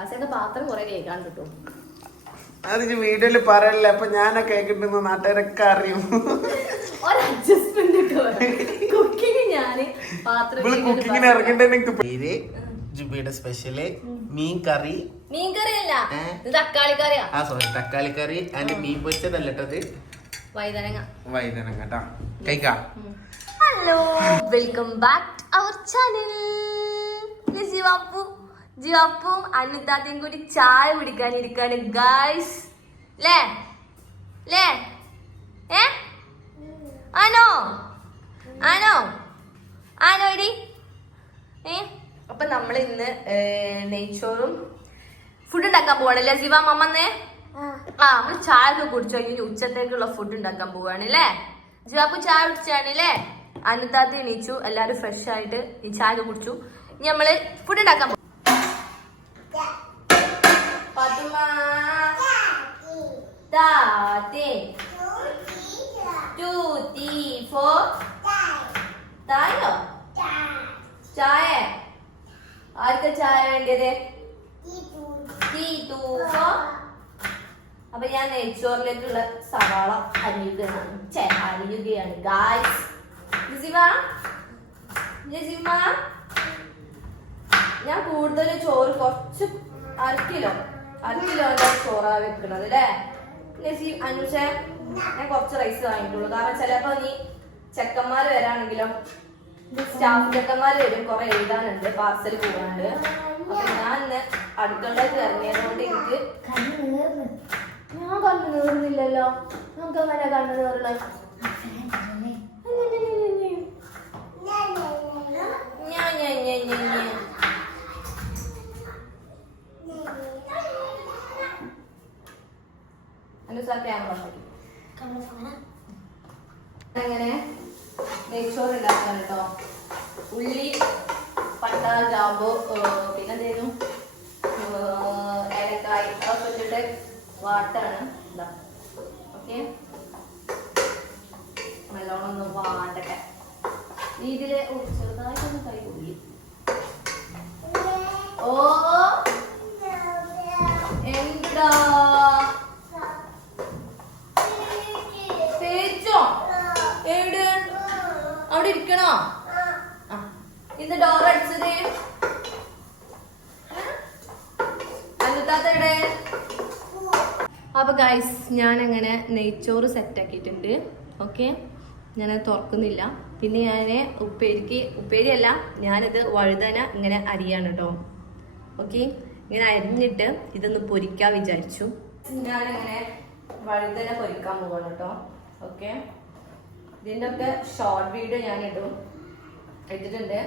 അച്ഛൻ്റെ പാത്രം കുറെ കേൾക്കാൻ കിട്ടും. അതിന് വീഡിയോയില് പറയല്ല. അപ്പൊ ഞാനൊക്കെ കേൾക്കിട്ടുന്ന നാട്ടുകാരൊക്കെ അറിയും. കുക്കിംഗ് ഞാന് കുക്കിങ്ങിന് ഇറങ്ങണ്ടേ. ജുബിയുടെ സ്പെഷ്യല് മീൻ കറി. മീൻ കറി അല്ല, തക്കാളി കറിയാ. ആ സോറി, തക്കാളി കറി. അതിന്റെ മീൻ പൊരിച്ചതല്ലട്ടത്, വൈതനങ്ങ. വൈതനങ്ങ കേട്ടാ. കഴിക്കാം. Hello, welcome back to our channel. ജീവാപ്പും അന്നുത്താത്തയും കൂടി ചായ കുടിക്കാനിരിക്കാണ് ഗൈസ്. ലേ ലേ ഏ ആനോ ആനോ ആനോ ഇടി അപ്പൊ നമ്മൾ ഇന്ന് നെയ്ച്ചോറും ഫുഡ് ഉണ്ടാക്കാൻ പോവാണല്ലേ ജീവ മമ്മന്നേ. നമ്മള് ചായ ഒക്കെ കുടിച്ചു കഴിഞ്ഞ് ഉച്ചത്തേക്കുള്ള ഫുഡ് ഉണ്ടാക്കാൻ പോവാണ് അല്ലേ. ജീവാപ്പു ചായ കുടിച്ചാണല്ലേ. അന്നുത്താത്ത എണീച്ചു, എല്ലാരും ഫ്രഷ് ആയിട്ട് ഈ ചായ ഒക്കെ കുടിച്ചു. ഇനി നമ്മള് ഫുഡ് ഉണ്ടാക്കാൻ പോകും. ചായ ആർക്കാ ചായ വേണ്ടിയത്? അപ്പൊ ഞാൻ നെയ്ച്ചോറിലേക്കുള്ള സവാള അരിയുകയാണ് ഗായ്സ്. ഞാൻ കൂടുതൽ ചോറ് കുറച്ച് അര കിലോന്റെ ചോറാ വെക്കണത് അല്ലേ അനുഷ. ഞാൻ കുറച്ച് റൈസ് വാങ്ങിയിട്ടുള്ളൂ, കാരണം ചിലപ്പോ നീ ചെക്കന്മാര് വരാണെങ്കിലും സ്റ്റാഫ് ചെക്കന്മാര് വരും, കുറെ എഴുതാനുണ്ട്, പാർസൽ പോകാനുണ്ട്. അപ്പൊ ഞാൻ ഇന്ന് അടുക്കളയിലേക്ക് ഇറങ്ങിയതുകൊണ്ട് എനിക്ക് ഞാൻ കണ്ണു നീറുന്നില്ലല്ലോ. നമുക്ക് അങ്ങനെ കണ്ണു നീറണം. അങ്ങനെ നെയ്ച്ചോറ് ഉണ്ടാക്കാൻ കേട്ടോ. ഉള്ളി, പട്ട, ഗ്രാമ്പു, പിന്നെ എന്തേലും ഏലക്കായ് അതൊക്കെ വെച്ചിട്ട് വാട്ടാണ്. ഓക്കെ, നല്ലോണം ഒന്ന് വാട്ടട്ടെ. ഇതില് ചെറുതായിട്ടൊന്ന് കൈ ഉള്ളി. ഓ എന്താ തേച്ചോ? എവിടെ? അവിടെ ഇരിക്കണോ? ഇത് ഡോർ അടിച്ചത് അന്നുത്താത്തയുടെ. അപ്പൊ ഗൈസ്, ഞാൻ അങ്ങനെ നെയ്ച്ചോറ് സെറ്റ് ആക്കിയിട്ടുണ്ട്. ഓക്കെ, ഞാനത് തുറക്കുന്നില്ല. പിന്നെ ഞാൻ ഉപ്പേരിയല്ല, ഞാനിത് വഴുതന ഇങ്ങനെ അരിയാണ് കേട്ടോ. ഓക്കെ, ഇങ്ങനെ അരിഞ്ഞിട്ട് ഇതൊന്ന് പൊരിക്കാൻ വിചാരിച്ചു. ഞാനങ്ങനെ വഴുതന പൊരിക്കാൻ പോവാണ് കേട്ടോ. ഓക്കെ, ഇതിൻ്റെ ഒക്കെ ഷോർട്ട് വീഡിയോ ഞാൻ ഇട്ടിട്ടുണ്ട്.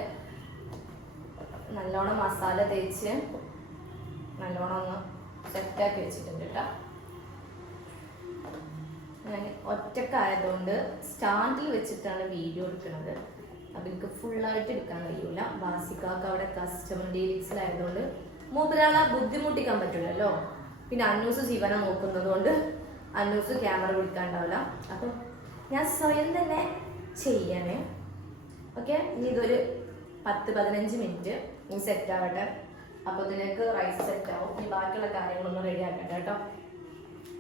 നല്ലോണം മസാല തേച്ച് നല്ലോണം ഒന്ന് സെറ്റാക്കി വെച്ചിട്ടുണ്ട് കേട്ടോ. ഞാൻ ഒറ്റക്കായതുകൊണ്ട് സ്റ്റാൻഡിൽ വെച്ചിട്ടാണ് വീഡിയോ എടുക്കുന്നത്. അപ്പം എനിക്ക് ഫുള്ളായിട്ട് എടുക്കാൻ കഴിയൂല. ബാസിക്കാക്ക് അവിടെ കസ്റ്റമർ ഡീലിങ്സിലായതുകൊണ്ട് മൂപ്പരാളെ ബുദ്ധിമുട്ടിക്കാൻ പറ്റില്ലല്ലോ. പിന്നെ അന്നൂസ് ജീവനെ നോക്കുന്നത് കൊണ്ട് അന്നൂസ് ക്യാമറ പിടിക്കാണ്ടാവില്ല. അപ്പം ഞാൻ സ്വയം തന്നെ ചെയ്യണേ. ഓക്കെ, ഇനി ഇതൊരു 10-15 മിനിറ്റ് സെറ്റ് ആവട്ടെ. അപ്പോൾ ഇതിലേക്ക് റൈസ് സെറ്റ് ആവും. ഇനി ബാക്കിയുള്ള കാര്യങ്ങളൊന്നും റെഡി ആക്കട്ടെ കേട്ടോ.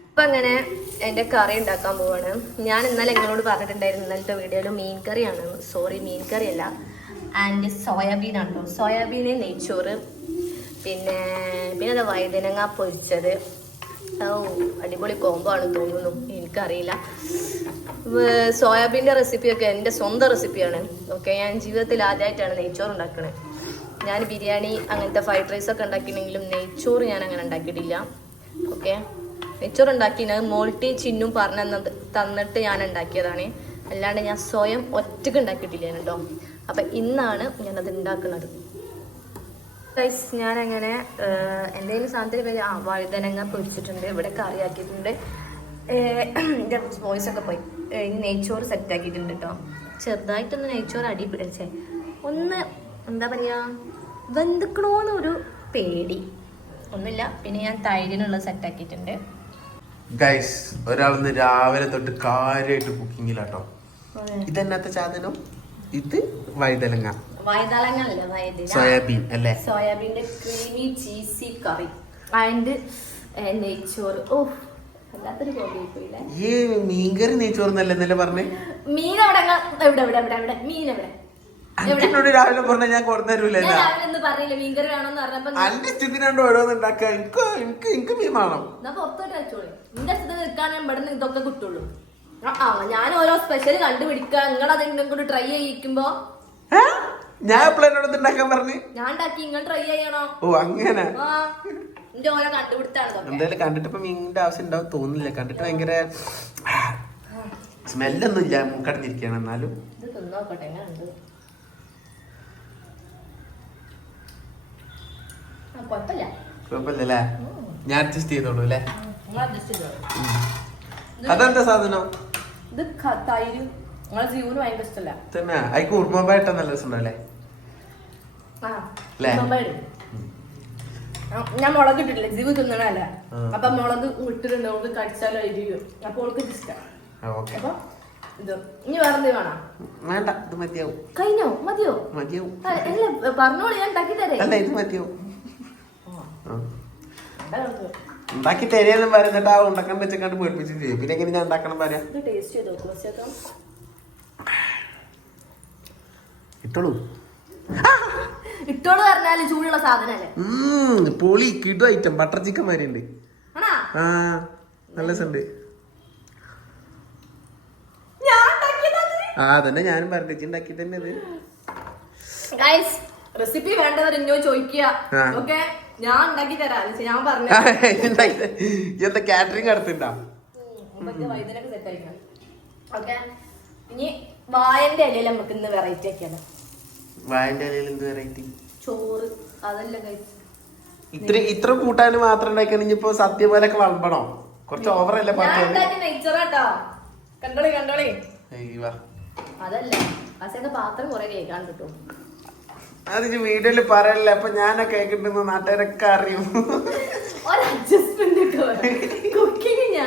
അപ്പം അങ്ങനെ എൻ്റെ കറി ഉണ്ടാക്കാൻ പോവാണ്. ഞാൻ ഇന്നലെ നിങ്ങളോട് പറഞ്ഞിട്ടുണ്ടായിരുന്നു ഇന്നലത്തെ വീഡിയോയിൽ മീൻ കറിയാണ്. സോറി, മീൻ കറിയല്ല, ആൻഡ് സോയാബീൻ ആണല്ലോ. സോയാബീന് നെയ്ച്ചോറ്, പിന്നെ അത് വഴുതനങ്ങ പൊരിച്ചത്. അടിപൊളി കോംബോ ആണെന്ന് തോന്നുന്നു, എനിക്കറിയില്ല. സോയാബീൻ്റെ റെസിപ്പിയൊക്കെ എൻ്റെ സ്വന്തം റെസിപ്പിയാണ്. ഓക്കെ, ഞാൻ ജീവിതത്തിൽ ആദ്യമായിട്ടാണ് നെയ്ച്ചോറ് ഉണ്ടാക്കണത്. ഞാൻ ബിരിയാണി അങ്ങനത്തെ ഫ്രൈഡ് റൈസൊക്കെ ഉണ്ടാക്കിയിട്ടുണ്ടെങ്കിലും നെയ്ച്ചോറ് ഞാൻ അങ്ങനെ ഉണ്ടാക്കിയിട്ടില്ല. ഓക്കെ, നെയ്ച്ചോറ് ഉണ്ടാക്കിയത് മോൾട്ടി ചിന്നും തന്നിട്ട് ഞാൻ ഉണ്ടാക്കിയതാണ്, അല്ലാണ്ട് ഞാൻ സ്വയം ഒറ്റക്ക് ഉണ്ടാക്കിയിട്ടില്ല കേട്ടോ. അപ്പം ഇന്നാണ് ഞാനത് ഉണ്ടാക്കുന്നത്. ഗൈസ്, ഞാനങ്ങനെ എന്തെങ്കിലും സാധനത്തിന് പേര് വഴുതനങ്ങ പൊരിച്ചിട്ടുണ്ട്, ഇവിടെ കറിയാക്കിയിട്ടുണ്ട്. എൻ്റെ വോയിസ് ഒക്കെ പോയി. ഇനി നെയ്ച്ചോറ് സെറ്റ് ആക്കിയിട്ടുണ്ട് കേട്ടോ. ചെറുതായിട്ടൊന്ന് നെയ്ച്ചോറ് അടി പിടിച്ചേ, ഒന്ന് എന്താ പറയുക, വെന്തുക്കണോന്നൊരു പേടി ഒന്നുമില്ല. പിന്നെ ഞാൻ തൈരിനുള്ള സെറ്റ് ആക്കിയിട്ടുണ്ട്. ഗൈസ്, ഒരാളിന്ന് രാവിലെ തൊട്ട് കാര്യമായിട്ട് കുക്കിങ്ങിലാട്ടോ. ഇതെന്നാത്ത സാധനം? ഇത് വഴുതനങ്ങ. വയതളങ്ങല്ലേ വയതില സോയാബീൻ അല്ലേ? സോയാബീന്റെ ക്രീമി ചീസി കറി ആൻഡ് നെയ്ച്ചോറ്. ഓ വല്ലാത്തൊരു കോഴിയില്ലേ. ഈ മീൻകറി നെയ്ച്ചോറുന്നല്ലേ എന്നല്ലേ പറഞ്ഞേ? മീൻ അവിടെ എവിടെ എവിടെ എവിടെ എവിടെ മീൻ എവിടെ? എന്നോട് രാവിലെ പറഞ്ഞ ഞാൻ കൊടുത്തരൂല. ഞാൻ രാവിലെ ഒന്നും പറഞ്ഞില്ല മീൻകറി വേണമെന്ന് പറഞ്ഞപ്പോ അന്റെ ഇഷ്ടത്തിനാണ്ട് ഓരോന്ന് ഉണ്ടാക്കുക. എനിക്ക് മീൻ വേണം. ഞാൻ പുറത്തോട്ട് വെച്ചോളൂ. നിന്റെ ഇഷ്ടത്തിന് നിൽക്കാൻ ഇവിടെ നിന്ന് ഇതൊക്കെ കിട്ടുള്ളൂ. ഞാൻ ഓരോ സ്പെഷ്യൽ കണ്ടുപിടിക്കുക. നിങ്ങളത് എന്നെ കൊണ്ട് ട്രൈ ചെയ്യിക്കുമ്പോ ഞാൻ എപ്പോഴെന്നോട് ഉണ്ടാക്കാൻ പറഞ്ഞു. ഞാൻ ഉണ്ടാക്കി നിങ്ങൾ ട്രൈ ചെയ്യണോ? ഓ അങ്ങനെ. എന്റെ ഓരോ കണ്ടുപിടുത്താണ്. എന്തായാലും കണ്ടിട്ട് ഇപ്പൊ മീനിന്റെ ആവശ്യം ഉണ്ടാവും തോന്നുന്നില്ല. കണ്ടിട്ട് ഭയങ്കര സ്മെല്ലൊന്നും ഇല്ല. മൂക്കടഞ്ഞിരിക്കുകയാണ്. എന്നാലും ഇത് തിന്നോക്കട്ടെ എങ്ങനെയുണ്ട്. കുഴപ്പമില്ല. കുഴപ്പമില്ലല്ലേ? ഞാൻ അഡ്ജസ്റ്റ് ചെയ്തോളൂ അല്ലേ? നിങ്ങൾ അഡ്ജസ്റ്റ് ചെയ്തോ. അതെന്താ സാധനം? ഇത് തൈര്. നിങ്ങളെ ജീവന് ഭയങ്കര ഇഷ്ടമല്ല തന്നെ. അതിക്ക് ഉറുമായിട്ട നല്ല രസം ഉണ്ടല്ലേ? ഞാൻ മുളക് ഇട്ടിട്ടില്ല. ജീവ് തിന്നണല്ല. അപ്പൊ മുളക് ഇട്ടിട്ടുണ്ട്. അവൾക്ക് കടിച്ചാലോ എരിയും. അപ്പൊ അവൾക്ക് ഇഷ്ടം. അപ്പൊ ഇത് ഇനി വേറെ എന്ത് വേണം? വേണ്ട, ഇത് മതിയാവും. കഴിഞ്ഞോ? മതിയോ? മതിയാവും. അല്ല പറഞ്ഞോളൂ, ഞാൻ ഉണ്ടാക്കി തരേ. അല്ല, ഇത് മതിയാവും. ഉണ്ടാക്കി തരാനും പറയുന്നിട്ട് ആ ഉണ്ടാക്കാൻ വെച്ചക്കാണ്ട് പേടിപ്പിച്ചു ചെയ്യും. പിന്നെ എങ്ങനെ ഞാൻ ഉണ്ടാക്കണം പറയാം. ടേസ്റ്റ് ചെയ്ത് നോക്കൂ. ഇട്ടോളൂ. ഇട്ടോളൂ പറഞ്ഞാല് ചൂടുള്ള സാധനല്ലേ? പൊളി കിടു ഐറ്റം. ബട്ടർ ചിക്കൻ മാതിരി ഉണ്ട്. ആ നല്ല രസമുണ്ട്. ആ അതന്നെ ഞാനും പറഞ്ഞു ഉണ്ടാക്കി തന്നെ ഇത്. റെസിപ്പി വേണ്ടവർ എന്നോട് ചോദിക്കുക. ഓക്കെ, ഞാൻ ഉണ്ടാക്കി തരാം. ഞാൻ പറഞ്ഞു എന്താ കാറ്ററിംഗ് നടത്തുണ്ടോ? വൈദ്യുതി സെറ്റ് ആയിരിക്കണം. ഓക്കെ, ഇനി വായന്റെ ഇലയിൽ നമുക്ക് ഇന്ന് വെറൈറ്റി ആക്കിയാണ്. വായന്റെ ഇലയിൽ എന്ത് വെറൈറ്റി? ചോറ്. അതല്ല ഇത്ര കൂട്ടാൻ മാത്രം ഉണ്ടാക്കിയാണ്. ഇനിയിപ്പോ സത്യം പോലൊക്കെ വളമ്പണോ? കുറച്ച് ഓവറല്ലേ നെയ്ച്ചോറാട്ടോ. കണ്ടോളി കണ്ടോളി. അതല്ല പക്ഷേ പാത്രം കുറെ കേൾക്കാൻ കിട്ടും. അത് വീഡിയോയില് പറയല്ല. അപ്പൊ ഞാനൊക്കെ കേൾക്കിട്ടുന്ന നാട്ടുകാരൊക്കെ അറിയും. കുക്കിങ്ങിന്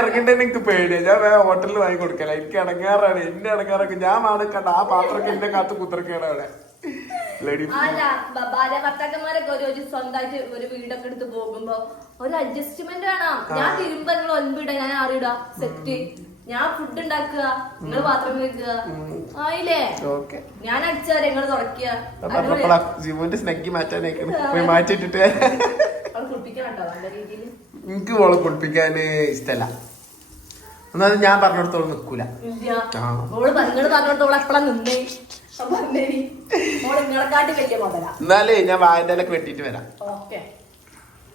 ഇറങ്ങേണ്ട എനിക്ക് പേടിയാ. ഞാൻ വേറെ ഹോട്ടലിൽ വാങ്ങി കൊടുക്കല. എനിക്ക് ഇടങ്ങാറാണ്. എന്നെ ഇടങ്ങാറൊക്കെ ഞാൻ മാണിക്കണ്ട. ആ പാത്രമൊക്കെ എന്നെ കാത്ത് കുത്തിറക്കാണ് അവിടെ. ഭാര്യ ഭർത്താക്കന്മാരൊക്കെ ഒരു സ്വന്തമായിട്ട് ഒരു വീടൊക്കെ എടുത്ത് പോകുമ്പോ ഒരു അഡ്ജസ്റ്റ്മെന്റ് വേണം. ഞാൻ തിരുമ്പോ നിങ്ങൾ ഒൻപിട, ഞാൻ ആറിയിടാ സെറ്റ്. ഞാൻ ഫുഡ് ഉണ്ടാക്കുക, നിങ്ങൾ പാത്രം വെക്കുക. ആയില്ലേ? ഞാൻ അടിച്ചാൽ നിങ്ങൾ തുടക്കുക. ജീവന്റെ സ്നഗ്ഗി മാറ്റിട്ടിട്ട് കുളിപ്പിക്കണോ നല്ല രീതിയിൽ? എനിക്ക് ഓളെ കുളിപ്പിക്കാന് ഇഷ്ടല്ല. ഒന്നാമത് ഞാൻ പറഞ്ഞിടത്തോളം നിക്കൂല. നിങ്ങൾ പറഞ്ഞിടത്തോളം എപ്പോഴാ നിന്നേ? എന്നാലേ ഞാൻ വായന്റെലൊക്കെ വെട്ടിട്ട് വരാം. ഓക്കെ.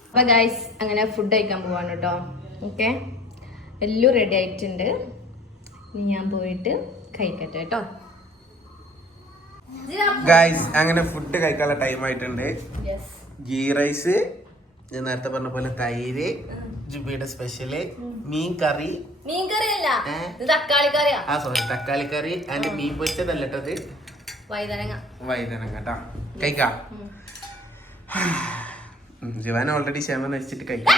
അപ്പൊ ഗൈസ് അങ്ങനെ ഫുഡ് കഴിക്കാൻ പോവാണ് കേട്ടോ. ഓക്കെ, എല്ലാം റെഡി ആയിട്ടുണ്ട്. ഇനി ഞാൻ പോയിട്ട് കഴിക്കട്ടെ കേട്ടോ. ഗൈസ് അങ്ങനെ ഫുഡ് കഴിക്കാനുള്ള ടൈം ആയിട്ടുണ്ട്. ഗീ റൈസ്, ഞാൻ നേരത്തെ പറഞ്ഞ പോലെ തൈര്, ജുബിയുടെ സ്പെഷ്യല് മീൻ കറി. മീൻ കറി അല്ല, തക്കാളി കറിയാ. ആ സോറി, തക്കാളി കറി ആൻഡ് മീൻ പൊരിച്ചതല്ലട്ടത്, വൈതനങ്ങ കേട്ടാ. കഴിക്കാം. ജവാൻ ഓൾറെഡി ക്ഷമ നശിച്ചിട്ട് കഴിക്കാം.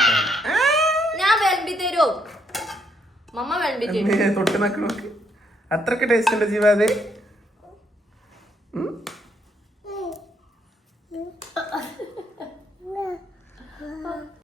ഞാൻ വിളമ്പി തരോ? മമ്മ വിളമ്പി തരും. തൊട്ട് നോക്ക്. അത്രക്ക് ടേസ്റ്റ് ഉണ്ട് ജീവാത്.